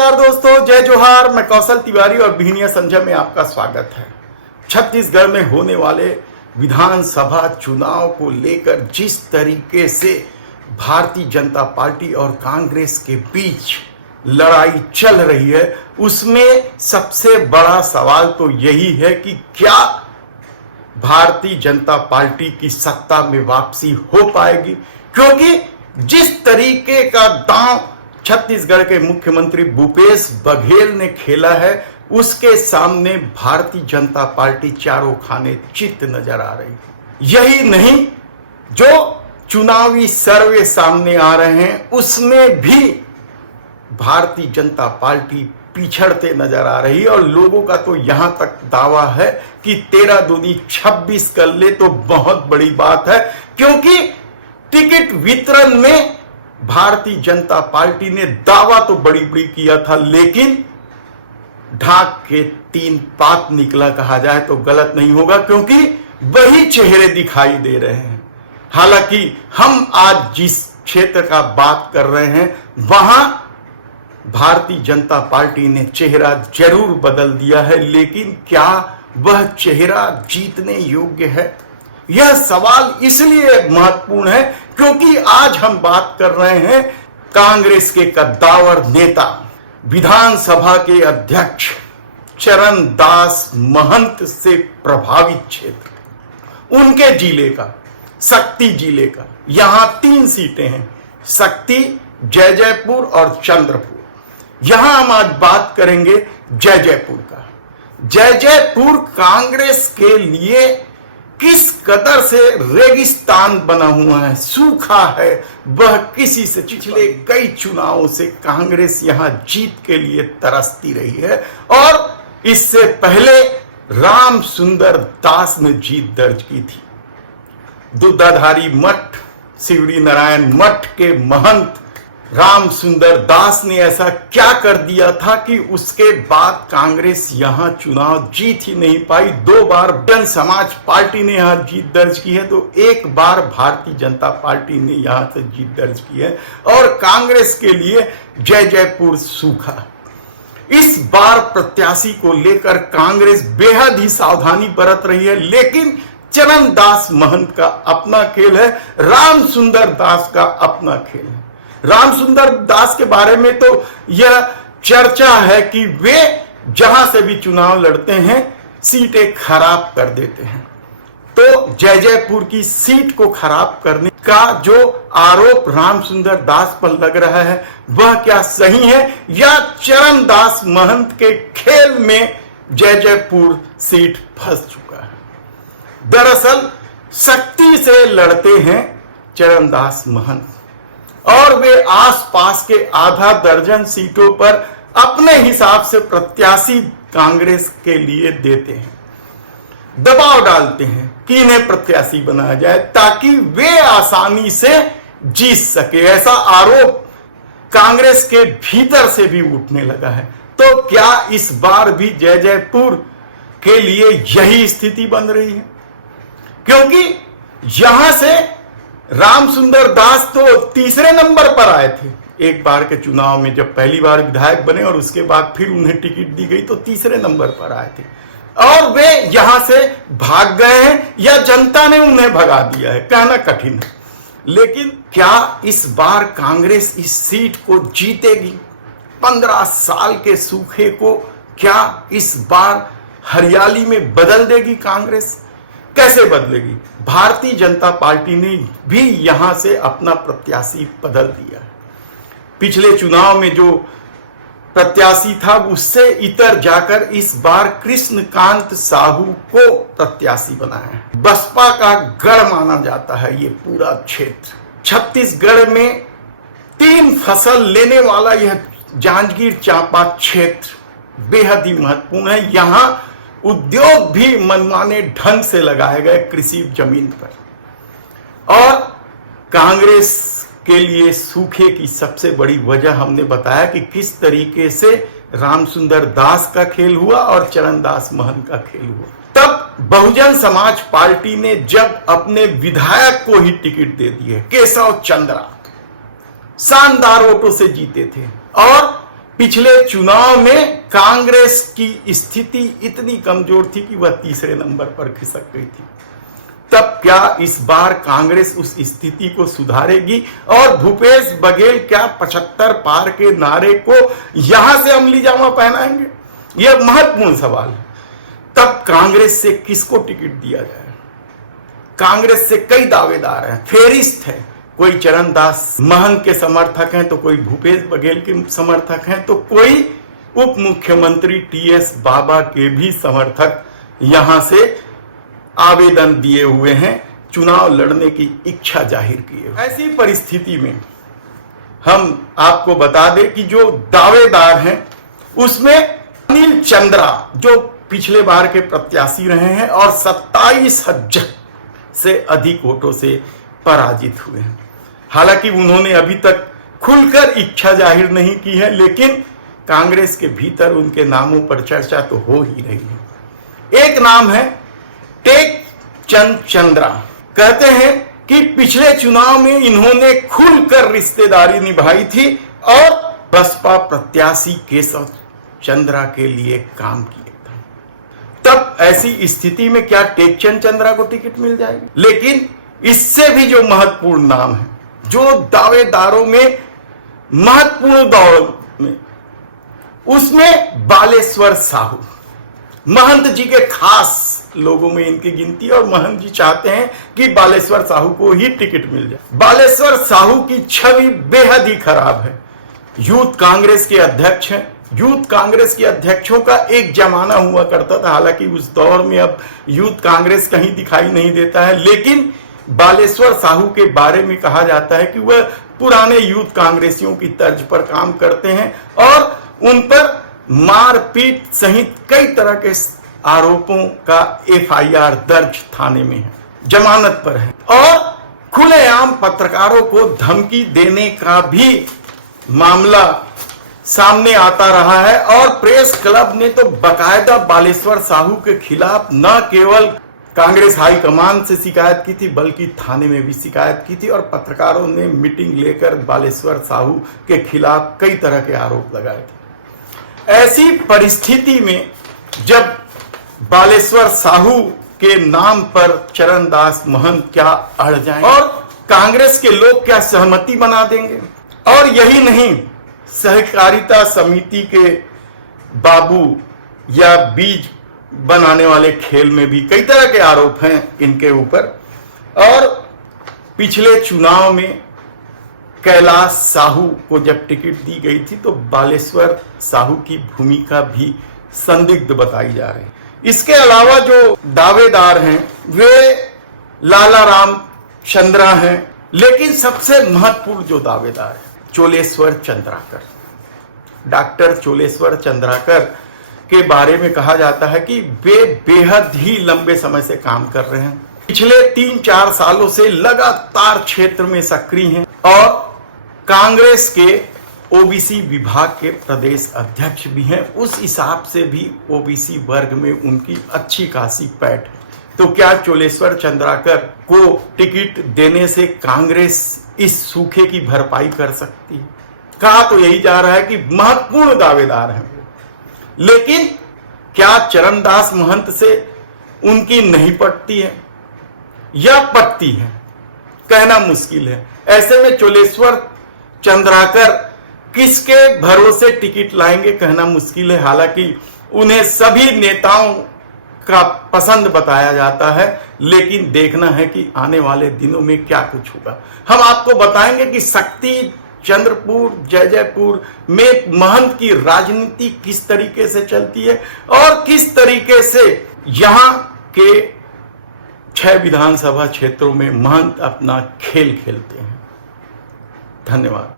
नमस्कार दोस्तों, जय जोहार। मैं कौशल तिवारी और बिहनिया संजय में आपका स्वागत है। छत्तीसगढ़ में होने वाले विधानसभा चुनाव को लेकर जिस तरीके से भारतीय जनता पार्टी और कांग्रेस के बीच लड़ाई चल रही है, उसमें सबसे बड़ा सवाल तो यही है कि क्या भारतीय जनता पार्टी की सत्ता में वापसी हो पाएगी, क्योंकि जिस तरीके का दांव छत्तीसगढ़ के मुख्यमंत्री भूपेश बघेल ने खेला है, उसके सामने भारतीय जनता पार्टी चारों खाने चित नजर आ रही। यही नहीं, जो चुनावी सर्वे सामने आ रहे हैं उसमें भी भारतीय जनता पार्टी पिछड़ते नजर आ रही है। और लोगों का तो यहां तक दावा है कि 13 दूनी 26 कर ले तो बहुत बड़ी बात है, क्योंकि टिकट वितरण में भारतीय जनता पार्टी ने दावा तो बड़ी बड़ी किया था, लेकिन ढाक के 3 पात निकला कहा जाए तो गलत नहीं होगा, क्योंकि वही चेहरे दिखाई दे रहे हैं। हालांकि हम आज जिस क्षेत्र का बात कर रहे हैं वहां भारतीय जनता पार्टी ने चेहरा जरूर बदल दिया है, लेकिन क्या वह चेहरा जीतने योग्य है? यह सवाल इसलिए महत्वपूर्ण है क्योंकि आज हम बात कर रहे हैं कांग्रेस के कद्दावर नेता, विधानसभा के अध्यक्ष चरणदास महंत से प्रभावित क्षेत्र, उनके जिले का, शक्ति जिले का। यहां 3 सीटें हैं, शक्ति, जैजैपुर और चंद्रपुर। यहां हम आज बात करेंगे जैजैपुर का। जैजैपुर कांग्रेस के लिए किस कदर से रेगिस्तान बना हुआ है, सूखा है, वह किसी से पिछले कई चुनावों से कांग्रेस यहां जीत के लिए तरसती रही है। और इससे पहले राम सुंदर दास ने जीत दर्ज की थी। दूधाधारी मठ, शिवरी नारायण मठ के महंत राम सुंदर दास ने ऐसा क्या कर दिया था कि उसके बाद कांग्रेस यहां चुनाव जीत ही नहीं पाई। 2 बार बहुजन समाज पार्टी ने यहां जीत दर्ज की है, तो 1 बार भारतीय जनता पार्टी ने यहां से जीत दर्ज की है। और कांग्रेस के लिए जैजैपुर सूखा। इस बार प्रत्याशी को लेकर कांग्रेस बेहद ही सावधानी बरत रही है, लेकिन चरणदास महंत का अपना खेल है, राम सुंदर दास का अपना खेल है। राम सुंदर दास के बारे में तो यह चर्चा है कि वे जहां से भी चुनाव लड़ते हैं सीटें खराब कर देते हैं। तो जैजैपुर की सीट को खराब करने का जो आरोप राम सुंदर दास पर लग रहा है, वह क्या सही है या चरणदास महंत के खेल में जैजैपुर सीट फंस चुका है? दरअसल शक्ति से लड़ते हैं चरणदास महंत और वे आसपास के आधा दर्जन सीटों पर अपने हिसाब से प्रत्याशी कांग्रेस के लिए देते हैं, दबाव डालते हैं कि इन्हें प्रत्याशी बनाया जाए ताकि वे आसानी से जीत सके। ऐसा आरोप कांग्रेस के भीतर से भी उठने लगा है। तो क्या इस बार भी जैजैपुर के लिए यही स्थिति बन रही है? क्योंकि यहां से राम सुंदर दास तो तीसरे नंबर पर आए थे एक बार के चुनाव में, जब पहली बार विधायक बने और उसके बाद फिर उन्हें टिकट दी गई तो तीसरे नंबर पर आए थे। और वे यहां से भाग गए हैं या जनता ने उन्हें भगा दिया है, कहना कठिन है। लेकिन क्या इस बार कांग्रेस इस सीट को जीतेगी? 15 साल के सूखे को क्या इस बार हरियाली में बदल देगी कांग्रेस? कैसे बदलेगी? भारतीय जनता पार्टी ने भी यहां से अपना प्रत्याशी बदल दिया। पिछले चुनाव में जो प्रत्याशी था उससे इतर जाकर इस बार कृष्णकांत साहू को प्रत्याशी बनाया है। बसपा का गढ़ माना जाता है ये पूरा क्षेत्र। छत्तीसगढ़ में 3 फसल लेने वाला यह जांजगीर चांपा क्षेत्र बेहद ही महत्वपूर्ण है। यहां उद्योग भी मनमाने ढंग से लगाए गए कृषि जमीन पर। और कांग्रेस के लिए सूखे की सबसे बड़ी वजह हमने बताया कि किस तरीके से राम सुंदर दास का खेल हुआ और चरणदास महंत का खेल हुआ। तब बहुजन समाज पार्टी ने जब अपने विधायक को ही टिकट दे दी है, केशव चंद्रा, शानदार वोटों से जीते थे, और पिछले चुनाव में कांग्रेस की स्थिति इतनी कमजोर थी कि वह तीसरे नंबर पर खिसक गई थी। तब क्या इस बार कांग्रेस उस स्थिति को सुधारेगी और भूपेश बघेल क्या 75 पार के नारे को यहां से अमली जामा पहनाएंगे? यह महत्वपूर्ण सवाल है। तब कांग्रेस से किसको टिकट दिया जाए? कांग्रेस से कई दावेदार हैं, फेरिस्त है। कोई चरणदास महंत के समर्थक हैं, तो कोई भूपेश बघेल के समर्थक हैं, तो कोई उप मुख्यमंत्री टीएस बाबा के भी समर्थक यहां से आवेदन दिए हुए हैं, चुनाव लड़ने की इच्छा जाहिर किए। ऐसी परिस्थिति में हम आपको बता दें कि जो दावेदार हैं उसमें अनिल चंद्रा, जो पिछले बार के प्रत्याशी रहे हैं और 27,000 से अधिक वोटों से पराजित हुए हैं। हालांकि उन्होंने अभी तक खुलकर इच्छा जाहिर नहीं की है, लेकिन कांग्रेस के भीतर उनके नामों पर चर्चा तो हो ही रही है। एक नाम है टेक चंद चंद्रा। कहते हैं कि पिछले चुनाव में इन्होंने खुलकर रिश्तेदारी निभाई थी और बसपा प्रत्याशी केशव चंद्रा के लिए काम किया था। तब ऐसी स्थिति में क्या टेक चंद चंद्रा को टिकट मिल जाएगी? लेकिन इससे भी जो महत्वपूर्ण नाम है, जो दावेदारों में महत्वपूर्ण दौड़ में, उसमें बालेश्वर साहू, महंत जी के खास लोगों में इनकी गिनती, और महंत जी चाहते हैं कि बालेश्वर साहू को ही टिकट मिल जाए। बालेश्वर साहू की छवि बेहद ही खराब है। यूथ कांग्रेस के अध्यक्ष हैं। यूथ कांग्रेस के अध्यक्षों का एक जमाना हुआ करता था, हालांकि उस दौर में अब यूथ कांग्रेस कहीं दिखाई नहीं देता है, लेकिन बालेश्वर साहू के बारे में कहा जाता है कि वह पुराने यूथ कांग्रेसियों की तर्ज पर काम करते हैं और उन पर मारपीट सहित कई तरह के आरोपों का एफआईआर दर्ज थाने में है, जमानत पर है, और खुलेआम पत्रकारों को धमकी देने का भी मामला सामने आता रहा है। और प्रेस क्लब ने तो बकायदा बालेश्वर साहू के खिलाफ न केवल कांग्रेस हाईकमान से शिकायत की थी, बल्कि थाने में भी शिकायत की थी, और पत्रकारों ने मीटिंग लेकर बालेश्वर साहू के खिलाफ कई तरह के आरोप लगाए थे। ऐसी परिस्थिति में जब बालेश्वर साहू के नाम पर चरणदास महंत क्या अड़ जाएंगे और कांग्रेस के लोग क्या सहमति बना देंगे? और यही नहीं, सहकारिता समिति के बाबू या बीज बनाने वाले खेल में भी कई तरह के आरोप हैं इनके ऊपर। और पिछले चुनाव में कैलाश साहू को जब टिकट दी गई थी तो बालेश्वर साहू की भूमिका भी संदिग्ध बताई जा रही है। इसके अलावा जो दावेदार हैं वे लाला राम चंद्रा हैं, लेकिन सबसे महत्वपूर्ण जो दावेदार है चोलेश्वर चंद्राकर। डॉक्टर चोलेश्वर चंद्राकर के बारे में कहा जाता है कि वे बेहद ही लंबे समय से काम कर रहे हैं। पिछले 3-4 सालों से लगातार क्षेत्र में सक्रिय हैं और कांग्रेस के ओबीसी विभाग के प्रदेश अध्यक्ष भी हैं। उस हिसाब से भी ओबीसी वर्ग में उनकी अच्छी खासी पैठ है। तो क्या चोलेश्वर चंद्राकर को टिकट देने से कांग्रेस इस सूखे की भरपाई कर सकती है? कहा तो यही जा रहा है कि महत्वपूर्ण दावेदार हैं, लेकिन क्या चरणदास महंत से उनकी नहीं पटती है या पटती है? कहना मुश्किल है। ऐसे में चोलेश्वर चंद्राकर किसके भरोसे टिकट लाएंगे, कहना मुश्किल है। हालांकि उन्हें सभी नेताओं का पसंद बताया जाता है, लेकिन देखना है कि आने वाले दिनों में क्या कुछ होगा। हम आपको बताएंगे कि शक्ति चंद्रपुर, जयपुर में महंत की राजनीति किस तरीके से चलती है और किस तरीके से यहां के 6 विधानसभा क्षेत्रों में महंत अपना खेल खेलते हैं। धन्यवाद।